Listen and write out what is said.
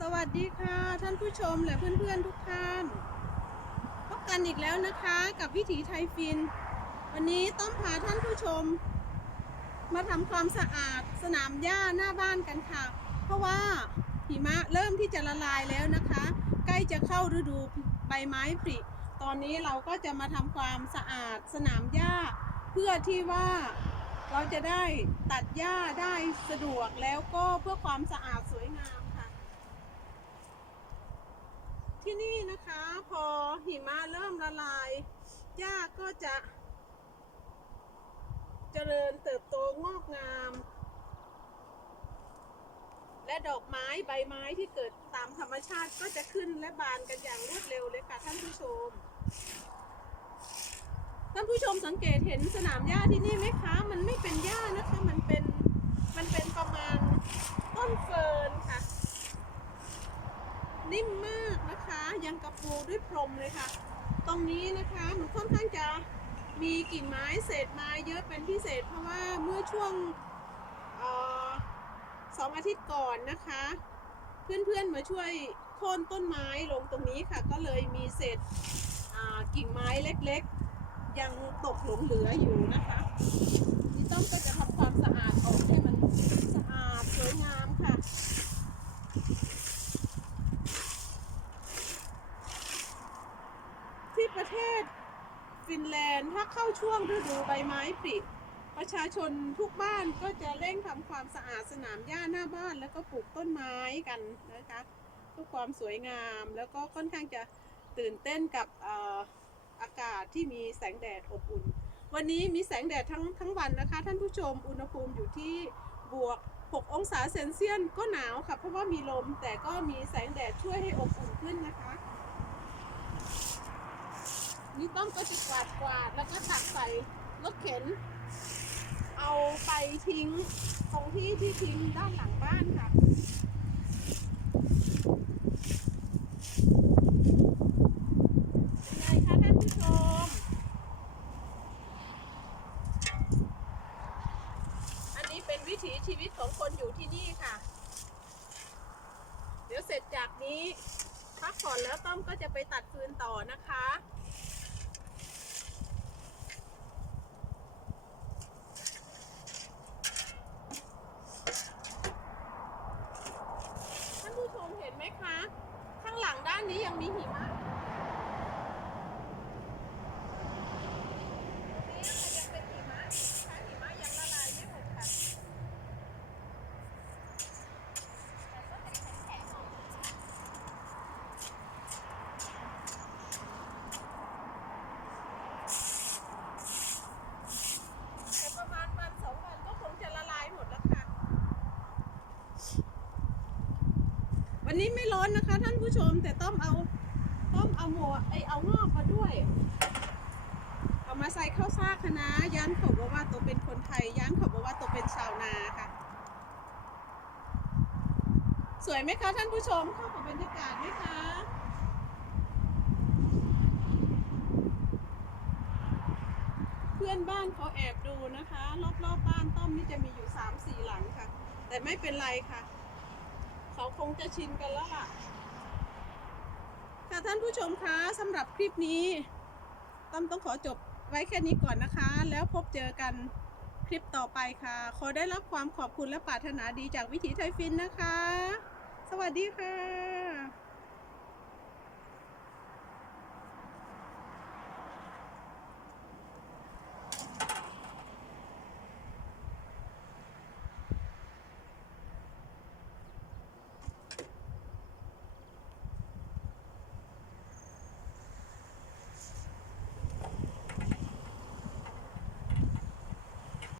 สวัสดีค่ะท่านผู้ชมและเพื่อนๆทุกท่านพบกันอีกแล้วนะคะกับวิถีไทยฟิน วันนี้ต้องพาท่านผู้ชม มาทำความสะอาดสนามหญ้าหน้าบ้านกันค่ะ เพราะว่าหิมะเริ่มที่จะละลายแล้วนะคะ ใกล้จะเข้าฤดูใบไม้ผลิตอนนี้เราก็จะมาทำความสะอาดสนามหญ้า เพื่อที่ว่าเราจะได้ตัดหญ้าได้สะดวกแล้วก็เพื่อความสะอาดสวยงาม ที่นี่นะคะพอหิมะเริ่มละลายหญ้าก็จะ เจริญเติบโตงอกงาม และดอกไม้ใบไม้ที่เกิดตามธรรมชาติก็จะขึ้นและบานกันอย่างรวดเร็วเลยค่ะท่านผู้ชมท่านผู้ชมสังเกตเห็นสนามหญ้าที่นี่ไหมคะ มันไม่เป็นหญ้านะคะ มันเป็น มันเป็นประมาณต้นเฟิร์นค่ะ นิ่มมากนะคะ ยังกระปู ด้วยพรมเลยค่ะ ตรงนี้นะคะมันค่อนข้างจะมีกิ่งไม้เศษไม้เยอะเป็นพิเศษ เพราะว่าเมื่อช่วงออสองอาทิตย์ก่อนนะคะ เพื่อนๆมาช่วยโค่นต้นไม้ลงตรงนี้ค่ะ ก็เลยมีเศษกิ่งไม้เล็กๆ ยังตกหลงเหลืออยู่นะคะนี่ต้องก็จะทำความสะอาดออกให้มันสะอาดสวยงามค่ะ ที่ประเทศฟินแลนด์ถ้าเข้าช่วงฤดูใบไม้ผลิประชาชนทุกบ้านก็จะเร่งทำความสะอาดสนามหญ้าหน้าบ้าน แล้วก็ปลูกต้นไม้กันนะคะเพื่อความสวยงามแล้วก็ค่อนข้างจะตื่นเต้นกับออากาศที่มีแสงแดดอบอุ่น วันนี้มีแสงแดดทั้งทั้งวันนะคะ ท่านผู้ชมอุณหภูมิอยู่ที่บวก 6 องศาเซนเซียสก็หนาวค่ะเพราะว่ามีลมแต่ก็มีแสงแดดช่วยให้อบอุ่นขึ้นนะคะ นี่ต้อมก็จะกวาดกวาดแล้วก็ตักใส่รถเข็น เอาไปทิ้งตรงที่ที่ทิ้งด้านหลังบ้านค่ะเป็นไงคะท่านผู้ชมอันนี้เป็นวิถีชีวิตของคนอยู่ที่นี่ค่ะ เดี๋ยวเสร็จจากนี้พักผ่อนแล้วต้อมก็จะไปตัดฟืนต่อนะคะ ท่านผู้ชมเห็น ไหมคะ ข้างหลังด้านนี้ยังมีหิมะนี่มันยังเป็นหิมะอยู่นะคะหิมะยังละลายไม่หมดค่ะแต่ก็เป็นแข็งๆออกแต่ประมาณวันสองวันก็คงจะละลายหมดแล้วค่ะ วั นนี้ไม่ร้อนนะคะ ท่านผู้ชมแต่ต้อมเอาต้อมเอาหมวไอเอางอกมาด้วย เอามาใส่ข้าวซากคณะย้านเขาบอกว่าตัวเป็นคนไทยย้านเขาบอกว่าตัวเป็นชาวนาค่ะ สวยไหมคะท่านผู้ชมเข้ากับบรรยากาศไหมคะเพื่อนบ้านเขาแอบดูนะคะ รอบๆบบ้านต้อมนี่จะมีอยู่สามสี่หลังค่ะ แต่ไม่เป็นไรค่ะ เขาคงจะชินกันแล้วล่ะ ค่ะท่านผู้ชมคะสำหรับคลิปนี้ต้อมต้องขอจบไว้แค่นี้ก่อนนะคะ แล้วพบเจอกันคลิปต่อไปค่ะ ขอได้รับความขอบคุณและปรารถนาดีจากวิถีไทยฟินนะคะ สวัสดีค่ะ